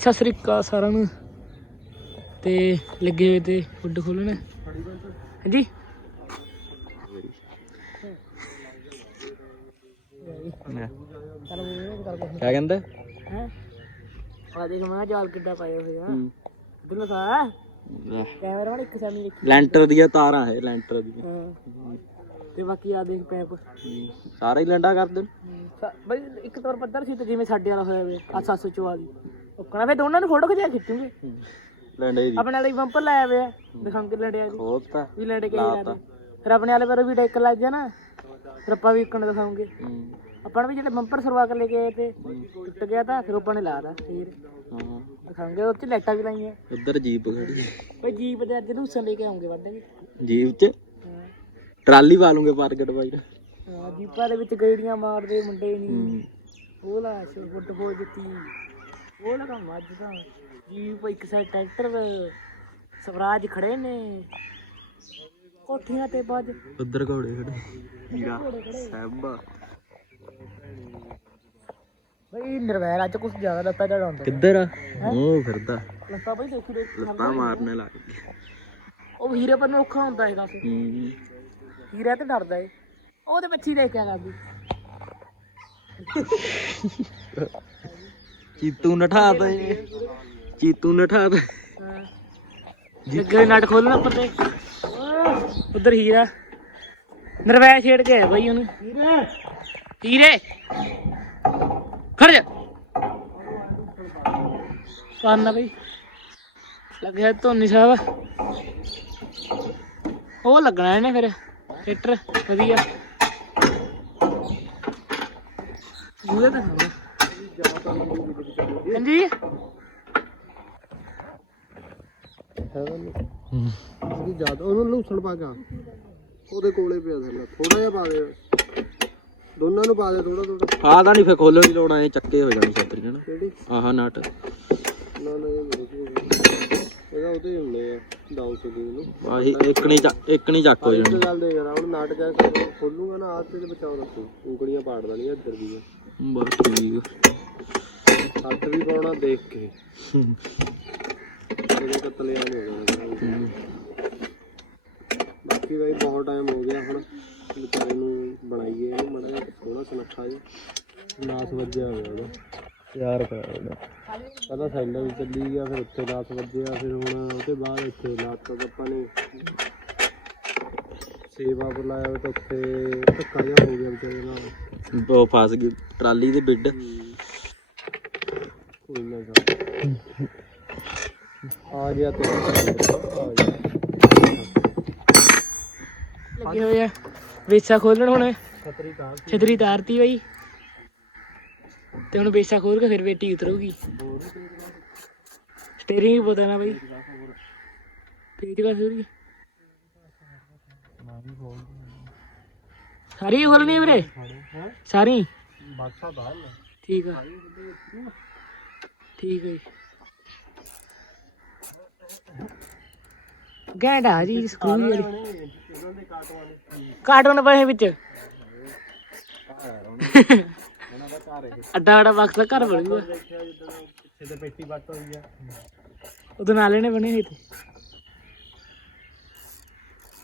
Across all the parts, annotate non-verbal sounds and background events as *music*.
ਸਤਿ ਸ੍ਰੀ ਅਕਾਲ ਸਾਰਿਆਂ ਨੂੰ। ਤੇ ਲੱਗੇ ਹੋਏ ਤੇ ਹੁੱਡ ਖੋਲਣ। ਹਾਂਜੀ। ਕਿਆ ਕਹਿੰਦਾ? ਹੈ? ਆ ਦੇਖ ਮੈਂ ਜਾਲ ਕਿੱਦਾਂ ਪਾਇਆ ਹੋਇਆ। ਦਿਨ ਸਾ ਕੈਮਰਾ ਵਾਲਾ ਇੱਕ ਸਾਮੀ ਦੇਖੀ। ਲੈਂਟਰ ਦੀਆਂ ਤਾਰਾਂ ਹੈ ਲੈਂਟਰ ਦੀਆਂ। ਹਾਂ। ਤੇ ਬਾਕੀ ਆ ਦੇਖ ਪੈਪ। ਸਾਰਾ ਹੀ ਲੰਡਾ ਕਰ ਦੇਣ ਬਈ ਇੱਕ ਤੌਰ ਪੱਧਰ ਸੀ ਤੇ ਜਿਵੇਂ ਸਾਡੇ ਵਾਲਾ ਹੋਇਆ ਵੇ ਆ 744 ਉੱਕਣਾ ਫੇ ਦੋਨਾਂ ਨੂੰ ਫੋਟੋ ਖਿਚਾ ਖਿੱਚੂਗੇ। ਲੰਡੇ ਦੀ ਆਪਣੇ ਵਾਲੇ ਬੰਪਰ ਲਾਇਆ ਵੇ ਦਿਖਾਂ ਕੇ ਲੜਿਆ ਜੀ ਹੋਤਾ ਵੀ ਲੜ ਕੇ ਲਾਦੇ ਫਿਰ ਆਪਣੇ ਵਾਲੇ ਪਰ ਵੀ ਡੈਕ ਲੱਗ ਗਿਆ ਨਾ ਫਿਰ ਆਪਾਂ ਵੀ ਇੱਕਣ ਦਿਖਾਉਂਗੇ। ਆਪਾਂ ਵੀ ਜਿਹੜੇ ਬੰਪਰ ਸਰਵਾ ਕੇ ਲੈ ਕੇ ਆਏ ਤੇ ਟੁੱਟ ਗਿਆ ਤਾਂ ਫਿਰ ਆਪਾਂ ਨੇ ਲਾਦਾ ਫਿਰ। ਹਾਂ। ਦਿਖਾਉਂਗੇ ਚ ਲਾਈਟਾਂ ਵੀ ਲਾਈਆਂ। ਉੱਧਰ ਜੀਪ ਖੜੀ ਬਈ ਜੀਪ ਦੇ ਅੱਜ ਰੂਸਾਂ ਲੈ ਕੇ ਆਉਂਗੇ ਵੱਢ ਕੇ ਜੀਪ 'ਚ? ਟਰਾਲੀ ਪਾ ਲੂੰਗੇ ਪਾਰਕਟ ਬਾਈ ਹਾਂ, ਜੀਪਾਂ ਦੇ ਵਿੱਚ ਗੇੜੀਆਂ ਮਾਰਦੇ ਮੁੰਡੇ ਨਹੀਂ ਉਹ ਲਾ ਛੋਟ ਹੋ ਦਿੱਤੀ। ਉਹ ਲਗਾ ਮੱਝ ਦਾ। ਜੀਪ ਇੱਕ ਸਾਈਡ ਟਰੈਕਟਰ ਸਵਰਾਜ ਖੜੇ ਨੇ। ਕੋਠੀਆਂ ਤੇ ਬਾਜ। ਉੱਧਰ ਘੋੜੇ ਖੜੇ। ਹੀਰਾ ਸੈਬਾ ਬਈ ਨਿਰਵੈਰ ਅੱਜ ਕੁਝ ਜ਼ਿਆਦਾ ਲੱਤਾਂ ਚੜਾਉਂਦਾ ਕਿੱਧਰ ਆ? ਉਹ ਫਿਰਦਾ। ਲੱਤਾਂ ਬਈ ਦੇਖੀ ਦੇਖ। ਲੱਤਾਂ ਮਾਰਨੇ ਲੱਗ ਗਏ ਉਹ ਹੀਰੇ ਪਰ ਨੂੰ ਔਖਾ ਹੁੰਦਾ ਹੈਗਾ। ਸੀ। ਹੀਰਾ ਤੇ ਡਰਦਾ ਏ। ਉਹਦੇ ਬੱਚੀ ਦੇਖਿਆ ਕਰਦੀ। ਚੀਤੂ ਨਠਾ ਦੇ ਚੀਤੂ ਨਠਾ ਦੇ ਹਾਂ ਨਟ ਖੋਲਣਾ ਉੱਪਰ ਤੇ। ਉਧਰ ਹੀਰਾ। ਨਿਰਵੈਰ ਛੇੜ ਕੇ ਆਇਆ ਬਈ ਉਹਨੂੰ। ਹੀਰੇ। ਹੀਰੇ ਖੜ ਜਾ। ਪਾਣਾ ਬਈ। ਲੱਗਿਆ ਧੋਨੀ ਸਾਹਿਬ। ਉਹ ਲੱਗਣਾ ਇਹਨੇ ਫਿਰ। ਟਰੈਕਟਰ ਵਧੀਆ। ਉਹਦੇ ਤਾਂ ਹਾਂਜੀ? ਉਹਦੀ ਜ਼ਿਆਦਾ ਉਹਨੂੰ ਲੂਸਣ ਪਾ ਗਾ ਉਹਦੇ ਕੋਲੇ ਪਿਆ ਥੱਲੇ ਥੋੜਾ ਜਿਹਾ ਪਾ ਦੇ। ਦੋਨਾਂ ਨੂੰ ਪਾ ਦੇ ਥੋੜਾ ਥੋੜਾ ਆਹ ਤਾਂ ਨਹੀਂ ਫੇ ਖੋਲਣ ਦੀ ਲੋੜ ਐ ਚੱਕੇ ਹੋ ਜਾਣੀ ਛਤਰੀ ਹਨਾ ਕਿਹੜੀ? ਆਹ ਨਟ। ਨਾ ਨਾ ਇਹ ਮੇਰੇ ਕੋਲ ਇਹਦਾ ਉਹਦੇ ਹੁੰਦੇ ਆ ਡਾਊਨ ਸਦੀ ਨੂੰ। ਆਹੀ ਇੱਕ ਨਹੀਂ ਚੱਕ ਇੱਕ ਨਹੀਂ ਚੱਕ ਹੋ ਇੱਕ ਜਾਣੀ। ਗੱਲ ਦੇ ਕਰਾਂ ਹੁਣ ਨਾਟ ਜਾ ਖੋਲੂਗਾ ਨਾ ਆਹ ਤੇ ਬਚਾਓ ਰੱਖੋ ਉਂਗਲੀਆਂ ਪਾੜ ਦੇਣੀਆਂ ਇੱਧਰ ਦੀਆਂ। ਬਸ ਠੀਕ ਹੱਥ ਵੀ ਪਾਉਣਾ ਦੇਖ ਕੇ। ਇਹਦੇ ਕਤਲਿਆਂ ਨਹੀਂ ਹੋ ਜਾਣਾ ਬਾਕੀ ਬਈ ਬਹੁਤ ਟਾਈਮ ਹੋ ਗਿਆ ਹੁਣ। ਵਿਚਾਰੇ ਨੂੰ ਬਣਾਈਏ ਇਹਨੂੰ ਮੜਾ ਸੋਹਣਾ ਸੁਨੱਖਾ ਜਿਹਾ। ਨਾਸ ਵੱਜਿਆ ਹੋਇਆ ਉਹਦਾ। ਯਾਰ ਉਹਦਾ ਪਹਿਲਾਂ ਸਾਈਡਾਂ ਵਿੱਚ ਚੱਲੀ ਗਿਆ ਫਿਰ ਉੱਥੇ ਨਾਸ ਵੱਜਿਆ ਫਿਰ ਹੁਣ ਉਹਦੇ ਬਾਅਦ ਇੱਥੇ ਲਾਤਾ ਤਾਂ ਆਪਾਂ ਨੇ। ਸੇਵਾ ਬੁਲਾਇਆ ਤਾਂ ਉੱਥੇ ਧੱਕਾ ਜਿਹਾ ਹੋ ਗਿਆ ਵਿਚਾਰੇ ਨਾਲ। ਉਹ ਫਸ ਗਈ ਟਰਾਲੀ ਦੇ ਬਿੱਡ। ਕੋਈ ਨਾ ਜਾ। ਆ ਗਿਆ ਤੇ ਆ ਗਿਆ। ਲੱਗੇ ਹੋਏ ਆ। ਵੇਸਾ ਖੋਲਣ ਹੁਣ। ਛਤਰੀ ਤਾਰਤੀ ਬਾਈ। ਤੇ ਹੁਣ ਵੇਸਾ ਖੋਲ ਕੇ ਫਿਰ ਵੇਟੀ ਉਤਰੂਗੀ। ਸਟੀਅਰਿੰਗ ਵੀ ਪਤਾ ਨਾ ਬਾਈ। ਪੇਜ ਕਾ ਸੂਰੀ ਸਾਰੀ ਖੋਲਣੀ ਹੈ ਵੀਰੇ? ਹੈ? ਸਾਰੀ? ਬਾਦਸ਼ਾਹ ਦਾ ਠੀਕ ਆ। ਠੀਕ ਹੈ। ਗੈਂਡਾ ਜੀ ਸਕੂਲ ਵਾਲੇ। ਕਾਰਟੂਨ ਪਏ ਵਿੱਚ। ਅੱਡਾ ਅੱਡਾ ਬਕਸਾ ਘਰ ਬਣ ਗਿਆ ਦੇਖਿਆ ਪੇਟੀ ਵੱਟ ਹੋਈ ਆ ਉਹਦੇ ਨਾਲੇ ਨੇ ਬਣੇ ਹੋਏ ਤੇ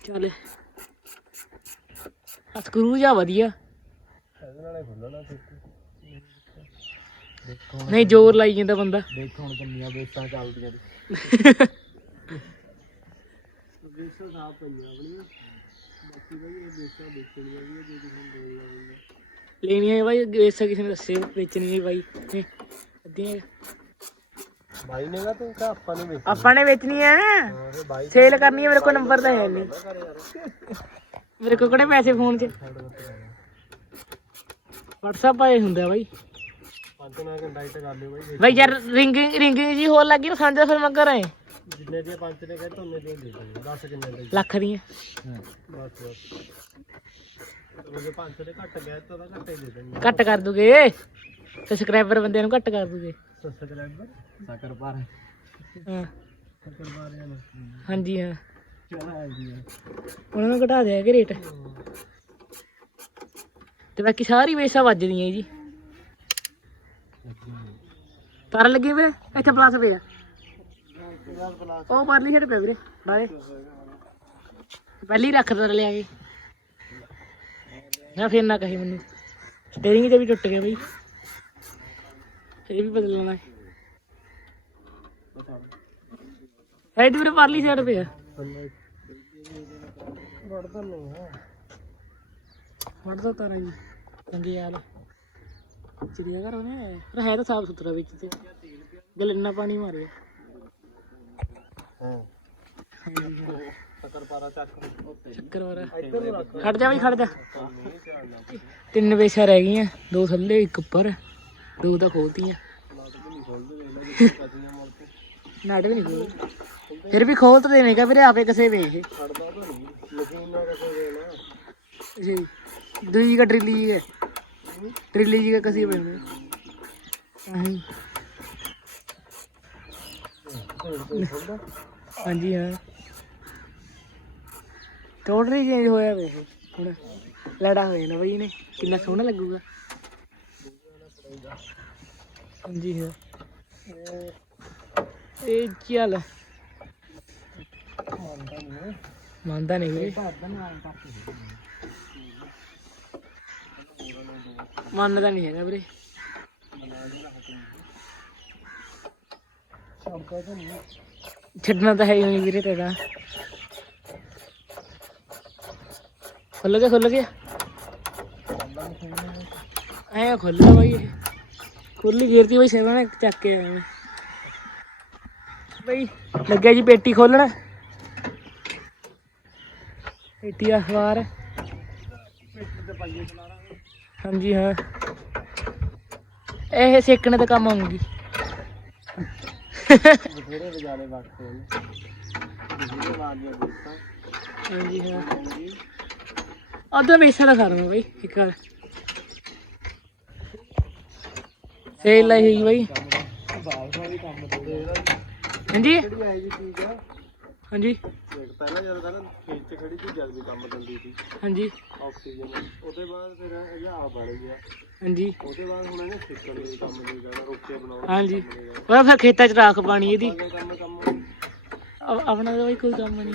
ਚੱਲ। ਆ ਸਕਰੂ ਜਾ ਵਧੀਆ। ਇਹਦੇ ਨਾਲੇ ਖੁੱਲਣਾ ਸੀ ਨਹੀਂ, ਜ਼ੋਰ ਲਾਈ ਜਾਂਦਾ ਬੰਦਾ। ਦੇਖ ਹੁਣ ਕਿੰਨੀਆਂ ਬੇਸਾਂ ਚੱਲਦੀਆਂ ਨੇ ਬੇਸਾਂ ਸਾਫ਼ ਪਈਆਂ ਆਪਣੀਆਂ। ਬਾਕੀ ਬਈ ਇਹ ਬੇਸਾਂ ਵੇਚਣੀਆਂ ਵੀ ਜੇ ਕਿਸੇ ਨੂੰ ਦੇਣ ਲੈਣੀ ਹੈ ਬਾਈ ਵੇਸਾ ਕਿਸੇ ਨੇ ਦੱਸੇ ਵੇਚਣੀ ਹੈ। ਬਾਈ ਅੱਧੀਆਂ ਬਾਈ ਨੇਗਾ ਤੇ ਕਾ ਆਪਾਂ ਨੇ ਵੇਚ ਆਪਾਂ ਨੇ ਵੇਚਣੀ ਹੈ ਹਾਂ ਤੇ ਬਾਈ ਸੇਲ ਕਰਨੀ ਹੈ ਮੇਰੇ ਕੋਲ ਨੰਬਰ ਤਾਂ ਹੈ ਨਹੀਂ। ਮੇਰੇ ਕੋਲ ਕਿਹੜੇ ਪੈਸੇ ਫੋਨ 'ਚ? WhatsApp ਆਏ ਹੁੰਦੇ ਬਾਈ। ਬਾਈ ਬਾਈ ਯਾਰ ਰਿੰਗਿੰਗ ਰਿੰਗਿੰਗ ਜੀ ਹੋਣ ਲੱਗੀ ਨਾ ਸਮਝਦਾ ਫਿਰ ਮੈਂ ਕਰਾਂ ਜਿੰਨੇ ਦੀਆਂ ਪੰਜ ਨੇ ਕਹੇ ਤੁਹਾਨੂੰ ਦੇ ਦੇ 10 ਕਿੰਨੇ ਦੇ। ਲੱਖ ਦੀਆਂ। ਬਸ ਬਸ। ਉਹਦੇ ਘੱਟ ਗਿਆ ਤਾਂ ਤਾਂ ਘੱਟ ਹੀ ਦੇ ਦੇਣਗੇ ਘੱਟ ਕਰ ਦੂਗੇ। ਸਬਸਕ੍ਰਾਈਬਰ ਬੰਦਿਆਂ ਨੂੰ ਘੱਟ ਕਰ ਦੂਗੇ। ਸਬਸਕ੍ਰਾਈਬਰ ਸਾਕਰ ਪਾਰ ਹਾਂ। ਸਾਕਰ ਪਾਰਿਆਂ ਨੂੰ ਹਾਂਜੀ ਹਾਂ। ਚੜਾ ਜੀ। ਉਹਨਾਂ ਨੂੰ ਘਟਾ ਦਿਆ ਕਿ ਰੇਟ। ਤੇ ਬਾਕੀ ਸਾਰੀ ਵੇਸਾਂ ਵੱਜਦੀਆਂ ਜੀ। ਤਾਰ ਲੱਗੀ ਵੀਰੇ ਇੱਥੇ ਪਲਾਸ ਪਿਆ ਉਹ ਪਰਲੀ ਛੱਡ ਪਿਆ ਵੀਰੇ ਬਾਰੇ ਪਹਿਲੀ ਰੱਖ ਦਰ ਲਿਆ ਕੇ। ਨਾ ਫਿਰ ਨਾ ਕਹੀ ਮੈਨੂੰ। ਸਟੀਅਰਿੰਗ ਤੇ ਵੀ ਟੁੱਟ ਗਿਆ ਬਈ। ਇਹ ਵੀ ਬਦਲਣਾ ਹੈ ਵੀਰੇ ਪਰਲੀ ਸਾਈਡ ਪਿਆ। ਵੜਦਾ ਨਹੀਂ ਹੈ ਵੜਦਾ ਤਾਰਾ ਜੀ ਚੰਗੀ ਯਾਰ ਚਿੜੀਆ ਘਰ ਉਹਨੇ ਪਰ ਹੈ ਤਾਂ ਸਾਫ਼ ਸੁਥਰਾ ਵਿੱਚ ਤੇ। ਗਲ ਇੰਨਾ ਪਾਣੀ ਮਾਰਿਆ। ਹਾਂ ਸ਼ੱਕਰ ਪਾਰਾ ਚੱਕ। ਨੂੰ ਰੱਖ ਖੜ ਜਾ ਬਈ ਖੜ ਜਾ। ਤਿੰਨ ਵੇਸ਼ਾਂ ਰਹਿ ਗਈਆਂ, ਦੋ ਥੱਲੇ, ਇੱਕ ਉੱਪਰ, ਦੋ ਤਾਂ ਖੋਲਤੀਆਂ। ਨਾਟ ਵੀ ਨਹੀਂ ਖੋਲ ਫਿਰ ਵੀ ਖੋਲ ਤਾਂ ਦੇਵੇਂਗਾ ਵੀਰੇ ਆਪੇ ਕਿਸੇ ਵੇ ਇਹ ਖੜਦਾ ਤਾਂ ਨਹੀਂ ਲਕੀਨ ਜੀ, ਦੂਜੀ ਕਾ ਡਰਿਲੀ ਜੀ ਹੈ। ਜੀ ਕਾ ਕਸੀ ਬਣਦੇ ਹਾਂਜੀ। ਹਾਂ। ਟੋਟਲੀ ਚੇਂਜ ਹੋਇਆ ਵੇਖੋ ਹੁਣ ਲੜਾ ਹੋਇਆ ਨਾ ਬਈ ਨੇ ਕਿੰਨਾ ਸੋਹਣਾ ਲੱਗੂਗਾ। ਹਾਂਜੀ, ਹਾਂ। ਇਹ ਚੱਲ। ਮੰਨਦਾ ਨਹੀਂ ਵੀਰੇ ਮੰਨਦਾ ਨਹੀਂ ਹੈਗਾ ਵੀਰੇ। ਛੱਡਣਾ ਤਾਂ ਹੈ ਹੀ ਨਹੀਂ ਵੀਰੇ ਤੇਰਾ। ਖੁੱਲ ਗਿਆ ਖੁੱਲ ਗਿਆ। ਐ ਖੁੱਲਦਾ ਬਾਈ ਇਹ। ਖੁੱਲੀ ਗੇਰਤੀ ਬਾਈ ਸੇਵਾ ਨੇ ਚੱਕ ਕੇ ਆਇਆ ਬਈ ਲੱਗਿਆ ਜੀ ਪੇਟੀ ਖੋਲਣ ਪੇਟੀ ਦਾ ਅਖਬਾਰ। ਹਾਂਜੀ ਹਾਂ। ਇਹ ਸੇਕਣੇ ਦਾ ਕੰਮ ਆਉਂਗੀ ਬਥੇਰੇ ਵਜਾਲੇ ਵਕਤ ਹਾਂਜੀ ਹਾਂ। ਅੱਧਾ ਵੇਸਾ ਦਾ ਕਰਨਾ ਬਈ ਇੱਕ ਵਾਰ ਸੇਲ ਲਈ ਬਈ ਹਾਂਜੀ ਹਾਂਜੀ ਪਹਿਲਾਂ ਜਦੋਂ ਕਹਿੰਦਾ ਖੇਤ 'ਚ ਖੜੀ ਸੀ ਜਦ ਵੀ ਕੰਮ ਦਿੰਦੀ ਸੀ ਹਾਂਜੀ ਆਕਸੀਜਨ ਉਹਦੇ ਬਾਅਦ ਫਿਰ ਇਹ ਆ ਬਣ ਗਿਆ ਹਾਂਜੀ ਉਹਦੇ ਬਾਅਦ ਹੁਣ ਇਹਨੇ ਸਿੱਕਣ ਦੇ ਕੰਮ ਨਹੀਂ ਕਰਨਾ ਰੋਕੇ ਬਣਾਉਣਾ ਹਾਂਜੀ ਉਹ ਫਿਰ ਖੇਤਾਂ 'ਚ ਰਾਖ ਪਾਣੀ ਇਹਦੀ ਆਪਣਾ ਤਾਂ ਕੋਈ ਕੰਮ ਨਹੀਂ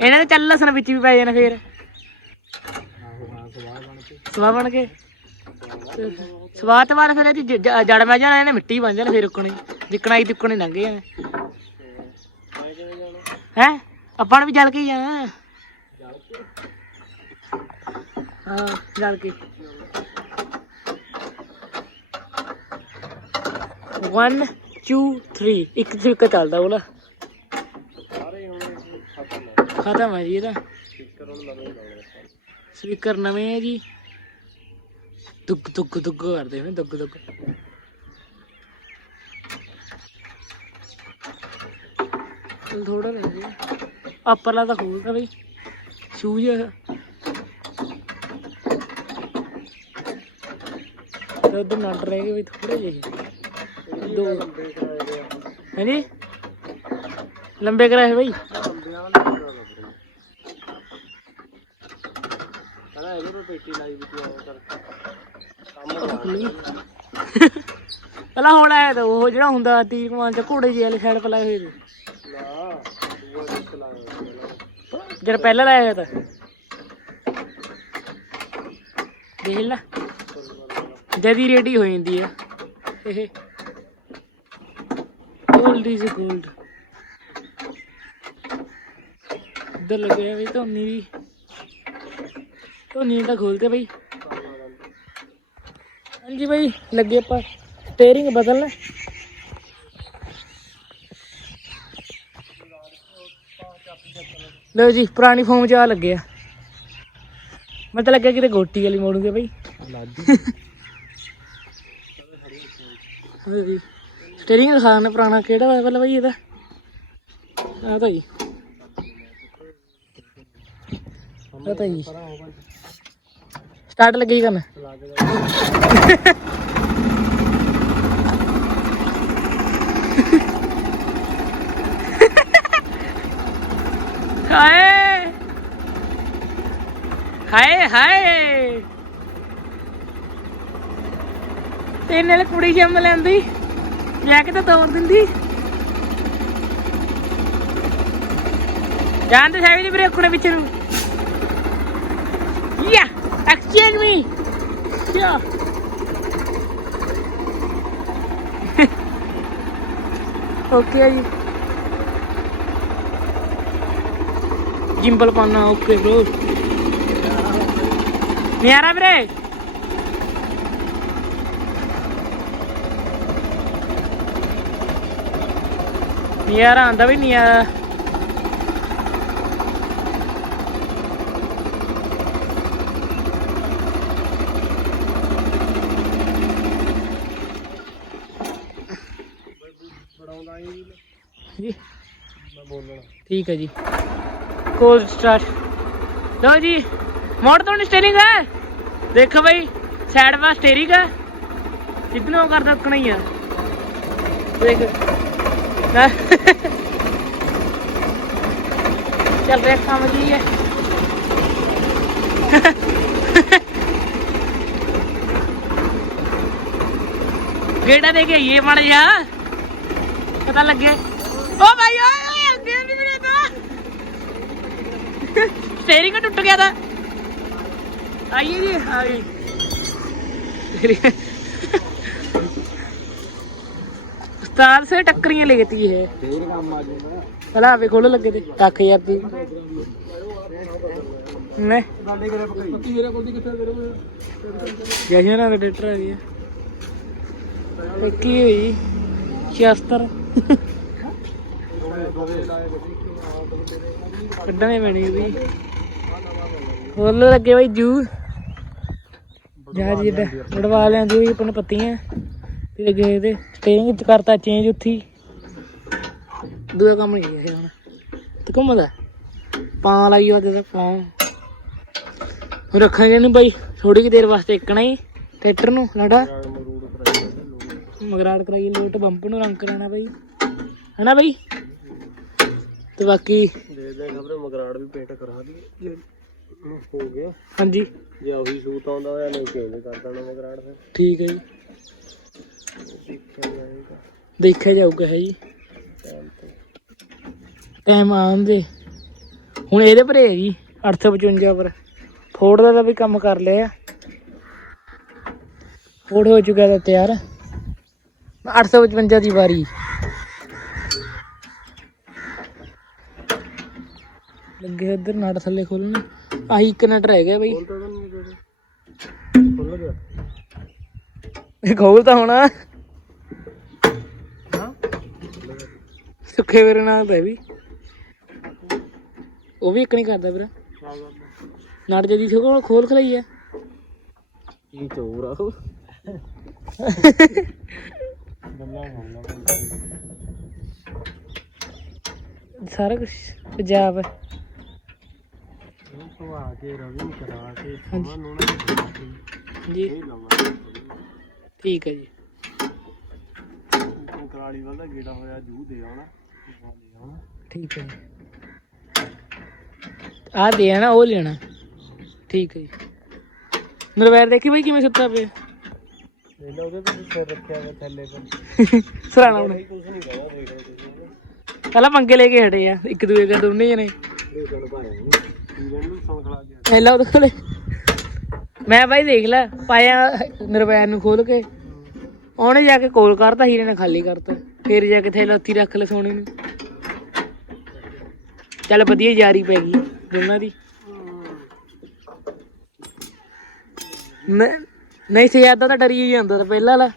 ਇਹਨਾਂ ਦੇ ਚੱਲ ਲਸਣ ਵਿੱਚ ਵੀ ਪੈ ਜਾਣਾ ਫੇਰ ਸਵਾਹ ਬਣ ਕੇ ਸਵਾ ਤੋਂ ਬਾਅਦ ਫਿਰ ਇਹਦੀ ਜ- ਜੜ ਮੈਂ ਜਾਣਾ, ਇਹਨੇ ਮਿੱਟੀ ਬਣ ਜਾਣਾ ਫੇਰ ਉੱਕਣੀ। ਜਿੱਕਣਾ ਤਿੱਕਣੀ ਲੰਘ ਜਾਣਾ। ਹੈ? ਆਪਾਂ ਨੂੰ ਵੀ ਜਲ ਕੇ ਹੀ ਜਾਣਾ। ਹਾਂ, ਜਲ ਕੇ। 1 2 3 ਇੱਕ ਤਰੀਕਾ ਚੱਲਦਾ ਬੋਲਾ ਖਤਮ ਹੈ ਜੀ ਇਹਦਾ ਸਪੀਕਰ ਨਵੇਂ ਲਾਉਣੇ ਸਪੀਕਰ ਨਵੇਂ ਹੈ ਜੀ। ਦੁੱਗ ਦੁੱਗ ਦੁੱਗ ਕਰਦੇ ਨੇ, ਦੁੱਗ ਦੁੱਗ। ਥੋੜਾ ਰਹਿ ਗਿਆ ਆਪਰਲਾ ਤਾਂ ਖੋਲਦਾ ਬਈ। ਸ਼ੂਜ਼ ਉਧਰ ਨਟ ਰਹਿ ਗਏ ਬਈ ਥੋੜੇ ਜਿਹੇ। ਦੋ। ਲੰਬੇ ਲੰਬੇ ਕਰਾਏ ਬਈ। ਕਹਿੰਦਾ ਇਹਦੇ ਪੇਟੀ ਲਾਈ ਵੀ ਤੂੰ ਆਇਆ ਕਰ ਖੁੱਲੀ ਪਹਿਲਾਂ ਹੁਣ ਆਇਆ ਤਾਂ ਉਹ ਜਿਹੜਾ ਹੁੰਦਾ ਤੀਰ ਕਮਾਨ ਚ ਘੋੜੇ ਜਿਹੇ ਵਾਲੀ ਸਾਈਡ ਪਲਾਏ ਹੋਏ ਸੀ। ਨਾ ਪਹਿਲਾਂ ਜਿਹੜਾ ਪਹਿਲਾਂ ਲਾਇਆ ਤਾਂ। ਦੇਖ ਲੈ। ਜਦੀ ਰੈਡੀ ਹੋ ਜਾਂਦੀ ਆ। ਇਹ 골ਡ ਇਜ਼ 골ਡ ਇੱਧਰ ਲੱਗਿਆ ਵੀ ਧੋਨੀ ਵੀ। ਧੋਨੀ ਤਾਂ ਖੋਲਦੇ ਬਈ। ਹਾਂਜੀ ਬਈ ਲੱਗੇ ਆਪਾਂ। ਸਟੀਅਰਿੰਗ ਬਦਲਣਾ। ਲਓ ਜੀ ਪੁਰਾਣੀ ਫੋਮ ਚ ਆ ਲੱਗਿਆ ਮੈਂ ਤਾਂ ਲੱਗਿਆ ਕਿਤੇ ਗੋਟੀ ਵਾਲੀ ਮੋੜੂਗੇ ਬਈ। ਲਾਡੀ। ਸਟੀਅਰਿੰਗ ਦਿਖਾਣਾ ਪੁਰਾਣਾ ਕਿਹੜਾ ਹੋਇਆ ਪਹਿਲਾਂ ਬਈ ਇਹਦਾ। ਆ ਤਾਂ ਜੀ। ਆ ਤਾਂ ਜੀ। ਸਟਾਰਟ ਲੱਗੀ ਕਰਨ ਹਾਏ। ਹਾਏ ਹਾਏ। ਤੇ ਨਾਲ ਕੁੜੀ ਜੰਮ ਲੈਂਦੀ। ਜਾ ਕੇ ਤਾਂ ਤੋੜ ਦਿੰਦੀ ਜਾਨ ਤੇ ਸਾਈਡ ਵੀਰੇ ਅੱਖੋਂ ਵਿੱਚ ਨੂੰ। kidding me? Yeah. *laughs* okay. Gimbal mana? Okay, bro. Niara, yeah. bre. Niara, andavi niara. ਜੀ। ਮੈਂ ਬੋਲਣਾ। ਠੀਕ ਹੈ ਜੀ। ਕੋਲ ਸਟਾਰਟ ਲਓ ਜੀ ਮੋੜ ਤੋਂ ਸਟੀਅਰਿੰਗ ਹੈ। ਦੇਖੋ ਬਈ ਸਾਈਡ ਵਾ ਸਟੀਅਰਿੰਗ ਹੈ। ਜਿੱਦਨੋਂ ਕਰਦਾ ਉਕਣਾ ਹੀ ਆ। ਦੇਖ। ਨਾ। ਚੱਲ ਰਿਹਾ ਕੰਮ ਕੀ ਹੈ। ਗੇੜਾ ਦੇ ਕੇ ਇਹ ਮੜ ਜਾ ਪਤਾ ਲੱਗੇ। ਓ ਭਾਈ, ਓਏ ਟੁੱਟ ਗਿਆ ਤਾਂ। ਆਈਏ ਜੀ ਆਈ ਉਸਤਾਦ ਸੇ ਟੱਕਰੀਆਂ ਲੈਤੀ ਹੈ ਤੇਰੇ ਕੰਮ ਆ ਜਾਊਗਾ ਭਲਾ ਆਵੇ ਲੱਗੇ ਤੇ, ਕੱਖ ਯਾਰ ਦੀ ਨੇ। ਸਾਡੇ ਘਰੇ ਪੱਕੀ ਮੇਰੇ ਕੋਲ ਦੀ ਕਿੱਥੇ ਤੇਰੇ ਕੋਲ ਯਾਹੀ ਨਾ ਰੈਡਿਟਰ ਆ। ਗਈ ਹੈ ਪੱਕੀ ਹੋਈ 76 ਕੱਢਣੇ ਪੈਣੀ ਵੀ ਖੋਲ ਲੱਗੇ ਬਈ ਜੂ। ਜਹਾਜ਼ ਜਿੱਡਾ ਵੜਵਾ ਲਿਆਂਦੀ ਹੋਈ ਆਪਾਂ ਪੱਤੀਆਂ ਤੇ ਗਏ ਤੇ ਸਟੇਰਿੰਗ ਚ ਕਰਤਾ ਚੇਂਜ ਉੱਥੀ ਦੂਆ ਕੰਮ ਨਹੀਂ ਹੈ ਹੁਣ। ਤੇ ਘੁੰਮਦਾ ਪਾਂ ਲਾਈ ਉਹਦੇ ਤੇ ਪਾਂ। ਹੁਣ ਰੱਖਾਂਗੇ ਇਹਨੂੰ ਬਾਈ ਥੋੜੀ ਕਿ ਦੇਰ ਵਾਸਤੇ ਇੱਕਣਾ ਹੀ, ਟਰੈਕਟਰ ਨੂੰ ਲਾੜਾ ਮਗਰਾੜ ਕਰਾਈ ਲੋਟ ਬੰਪ ਨੂੰ ਰੰਗ ਕਰਾਣਾ ਬਾਈ। ਹਨਾ ਬਾਈ? ਤੇ ਬਾਕੀ ਦੇ ਦੇ ਖਬਰੇ ਮਗਰਾੜ ਵੀ ਪੇਟ ਕਰਾ ਦੀ ਜੇ ਹੋ ਗਿਆ। ਹਾਂਜੀ। ਜੇ ਉਹੀ ਸੂਤ ਆਉਂਦਾ ਹੋਇਆ ਨਹੀਂ ਚੇਂਜ ਕਰ ਦੇਣਾ ਮਗਰਾੜ ਫਿਰ। ਠੀਕ ਹੈ ਜੀ। ਦੇਖਿਆ ਜਾਏਗਾ। ਦੇਖਿਆ ਜਾਊਗਾ ਹੈ ਜੀ। ਟਾਈਮ ਤੇ। ਟਾਈਮ ਆਉਂਦੇ ਹੁਣ ਇਹਦੇ ਪਰ ਹੈ ਜੀ 855 ਪਰ। ਫੋਰਡ ਦਾ ਵੀ ਕੰਮ ਕਰ ਲਿਆ। ਫੋਰਡ ਹੋ ਚੁੱਕਾ ਤਾਂ ਤਿਆਰ। 855 ਦੀ ਵਾਰੀ। ਲੱਗੇ ਇੱਧਰ ਨਟ ਥੱਲੇ ਖੋਲਣ ਆਹੀ ਇੱਕ ਨਟ ਰਹਿ ਗਿਆ ਬਈ। ਖੋਲ ਗਿਆ ਇਹ ਖੋਲ ਤਾਂ ਹੋਣਾ। ਸੁੱਖੇ ਵੀਰੇ ਨਾਲ ਤਾਂ ਵੀ। ਉਹ ਵੀ ਇੱਕ ਨਹੀਂ ਕਰਦਾ ਵੀਰਾ। ਨਟ ਜਦੀ ਖੋਲ ਖੋਲ ਖਲਾਈ ਆ। ਕੀ ਚੋਰ ਆ ਉਹ? ਸਾਰਾ ਕੁਝ ਪੰਜਾਬ ਹੈ। ਉਹ ਆ ਕੇ ਰਵੀ ਕਰਾ ਕੇ ਹਾਂਜੀ। ਸਮਾਂ ਨੂੰ ਨਾ ਜੀ। ਇਹ ਲਾਵਾਂ ਠੀਕ ਹੈ ਜੀ। ਕਰਾਲੀ ਵਾਲਾ ਗੇੜਾ ਹੋਇਆ ਜੂ ਦੇ ਆਉਣਾ ਦੇ ਆਉਣਾ। ਠੀਕ ਹੈ ਜੀ। ਆ ਦੇ ਆਣਾ ਉਹ ਲੈਣਾ। ਠੀਕ ਹੈ ਜੀ। ਨਰਵੈਰ ਦੇਖੀ ਬਈ ਕਿਵੇਂ ਸੁੱਤਾ ਪਿਆ? ਇਹ ਲੋ ਉਹਦੇ ਤੇ ਸਿਰ ਰੱਖਿਆ ਹੋਇਆ ਥੱਲੇ ਪਰ *laughs* ਸਰਾਣਾ ਬਣਾ ਕੁਝ ਨਹੀਂ ਕਹਦਾ ਦੇਖ ਲਓ ਤੁਸੀਂ। ਪਹਿਲਾਂ ਪੰਗੇ ਲੈ ਕੇ ਹਟੇ ਆ ਇੱਕ ਦੂਏ ਦਾ ਦੋਨੇ ਜਣੇ। ਇਹ ਗੱਲ ਭਾਰੇ ਨੂੰ ਗਿਆ ਪਹਿਲਾਂ ਉਹਦੇ ਕੋਲੇ। ਮੈਂ ਬਾਈ ਦੇਖ ਲੈ, ਪਾਇਆ ਨਰਵੈਰ ਨੂੰ ਖੋਲ ਕੇ। ਉਹਨੇ ਜਾ ਕੇ ਕੋਲ ਕਰਤਾ, ਹੀਰੇ ਨੇ ਖਾਲੀ ਕਰਤਾ। ਫਿਰ ਜਾ ਕੇ ਥੈਲਾ ਉੱਥੀ ਰੱਖ ਲੈ ਸੋਨੇ ਨੂੰ। ਚੱਲ ਵਧੀਆ ਯਾਰੀ ਪੈ ਗਈ ਦੋਨਾਂ ਦੀ। ਨਹੀਂ ਸੀ ਏਦਾਂ ਤਾਂ ਡਰੀ ਹੀ ਜਾਂਦਾ ਪਹਿਲਾਂ ਵਾਲਾ।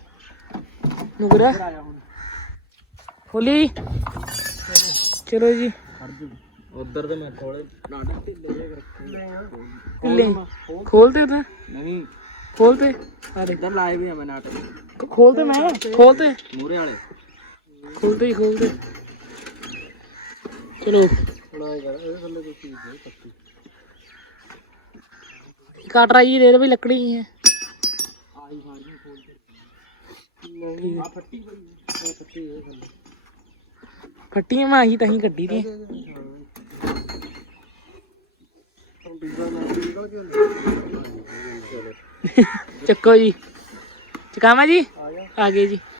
ਨੁਕਰਾ। ਖੋਲੀ। ਚਲੋ ਜੀ। ਉਧਰ ਤੇ ਮੈਂ ਥੋੜੇ ਨਾਟਕ ਢਿੱਲੇ ਜਿਹੇ ਰੱਖੇ ਲੈ ਖੋਲਦੇ ਤਾਂ ਨਹੀਂ। ਖੋਲਦੇ ਆ ਦੇਖ ਇੱਧਰ ਲਾਏ ਵੀ ਆ ਮੈਂ ਨਾਟਕ। ਖੋਲਦੇ ਮੈਂ। ਖੋਲਦੇ ਮੂਰੇ ਵਾਲੇ। ਖੋਲਦੇ ਹੀ ਖੋਲਦੇ ਚਲੋ। ਬਣਾਏ ਕਰ ਇਹਦੇ ਥੱਲੇ ਕੋਈ ਚੀਜ਼ ਨਹੀਂ ਪੱਤੀ ਕਾਟਰਾ ਜੀ ਦੇ ਦੇ ਵੀ ਲੱਕੜੀ ਹੀ। ਹੈ ਨਹੀਂ ਆ ਫੱਟੀ ਪਈ ਫੱਟੀ ਥੱਲੇ। ਫੱਟੀਆਂ ਮੈਂ ਆਹੀ ਤਾਂ ਹੀ ਕੱਢੀ ਦੀ ਕੰਪਿਊਟਰ ਨਾਲ ਨਿਕਲ ਕੇ ਚਲੋ ਚੱਕੋ ਜੀ ਚਕਾਵਾ ਜੀ ਆ ਗਏ ਜੀ